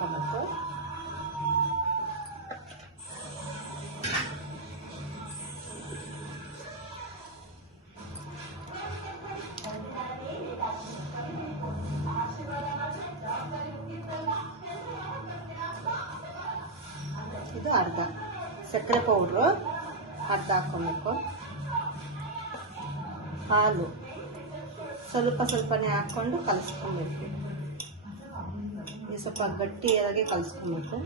ಹಾಕ್ಕೊಬೇಕು. ಇದು ಅರ್ಧ ಸಕ್ಕರೆ ಪೌಡ್ರು ಅರ್ಧ ಹಾಕ್ಕೊಬೇಕು. ಹಾಲು ಸ್ವಲ್ಪ ಸ್ವಲ್ಪನೇ ಹಾಕ್ಕೊಂಡು ಕಲಿಸ್ಕೊಬೇಕು. ಇದು ಸ್ವಲ್ಪ ಗಟ್ಟಿಯಾಗಿ ಕಲಿಸ್ಕೊಬೇಕು.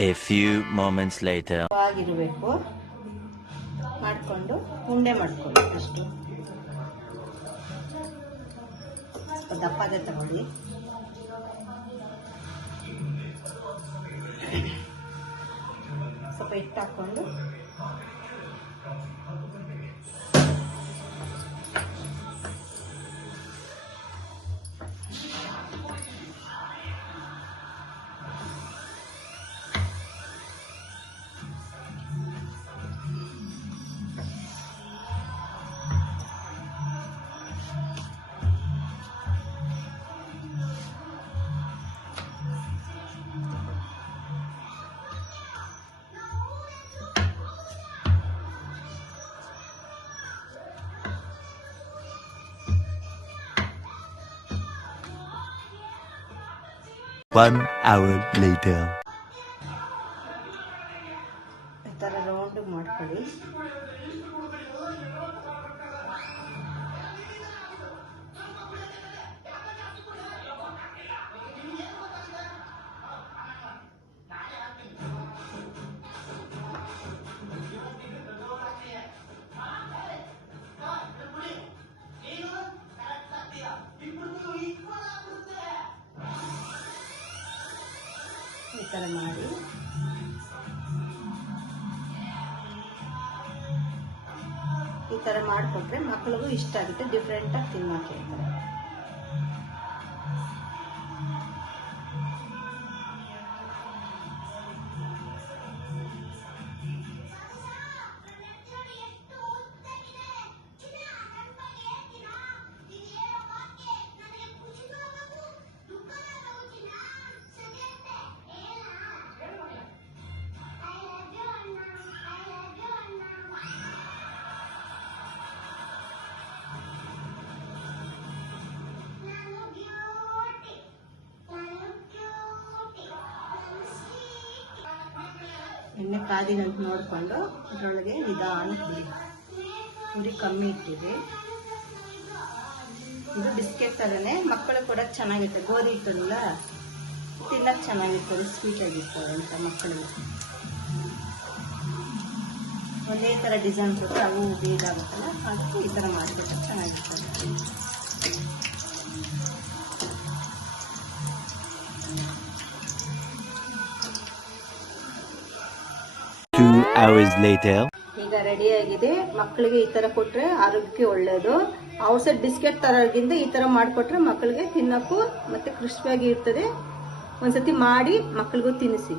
A few moments later. ಆಗಿರಬೇಕು ಮಾಡಿಕೊಂಡು ಉಂಡೆ ಮಾಡ್ಕೊಳ್ಳಿ. ಅಷ್ಟು ದಪ್ಪಗೆ ತಗೊಳ್ಳಿ. ಸ್ವಲ್ಪ ಹಿಟ್ಟು ಹಾಕ್ಕೊಂಡು One hour later. ಈ ಥರ ರೌಂಡ್ ಮಾಡ್ಕೊಳ್ಳಿ. ಈ ಥರ ಮಾಡಿ ಈ ಥರ ಮಾಡಿಕೊಟ್ರೆ ಮಕ್ಕಳಿಗೂ ಇಷ್ಟ ಆಗುತ್ತೆ. ಡಿಫ್ರೆಂಟಾಗಿ ತಿನ್ನೋಕೆ ಇರ್ತಾರೆ. ಎಣ್ಣೆ ಕಾದಿನಂತ ನೋಡಿಕೊಂಡು ಅದರೊಳಗೆ ನಿಧಾನಕ್ಕೆ ಉರಿ ಕಮ್ಮಿ ಇಟ್ಟಿದೆ. ಇದು ಬಿಸ್ಕೆಟ್ ಥರನೇ ಮಕ್ಕಳು ಕೊಡೋಕ್ಕೆ ಚೆನ್ನಾಗಿರ್ತದೆ. ಗೋಧಿ ಹಿಟ್ಟಲ್ಲ ತಿನ್ನೋಕ್ಕೆ ಚೆನ್ನಾಗಿರ್ತದೆ, ಸ್ವೀಟಾಗಿರ್ತದೆ ಅಂತ ಮಕ್ಕಳಿಗೆ. ಒಂದೇ ಥರ ಡಿಸೈನ್ ಕೊಟ್ಟರೆ ಅವು ಬೇದಾಗುತ್ತಲ್ಲ, ಅದಕ್ಕೆ ಈ ಥರ ಮಾಡಿಬಿಟ್ಟು ಚೆನ್ನಾಗಿರ್ತದೆ. 2 hours later. ಈಗ ರೆಡಿಯಾಗಿದೆ. ಮಕ್ಕಳಿಗೆ ಈ ಥರ ಕೊಟ್ಟರೆ ಆರೋಗ್ಯಕ್ಕೆ ಒಳ್ಳೆಯದು. ಔಟ್ಸೈಡ್ ಬಿಸ್ಕೆಟ್ ಥರಗಿಂತ ಈ ಥರ ಮಾಡಿಕೊಟ್ರೆ ಮಕ್ಕಳಿಗೆ ತಿನ್ನೋಕ್ಕೂ ಮತ್ತು ಕ್ರಿಸ್ಪಿಯಾಗಿ ಇರ್ತದೆ. ಒಂದ್ಸತಿ ಮಾಡಿ ಮಕ್ಕಳಿಗೂ ತಿನ್ನಿಸಿ.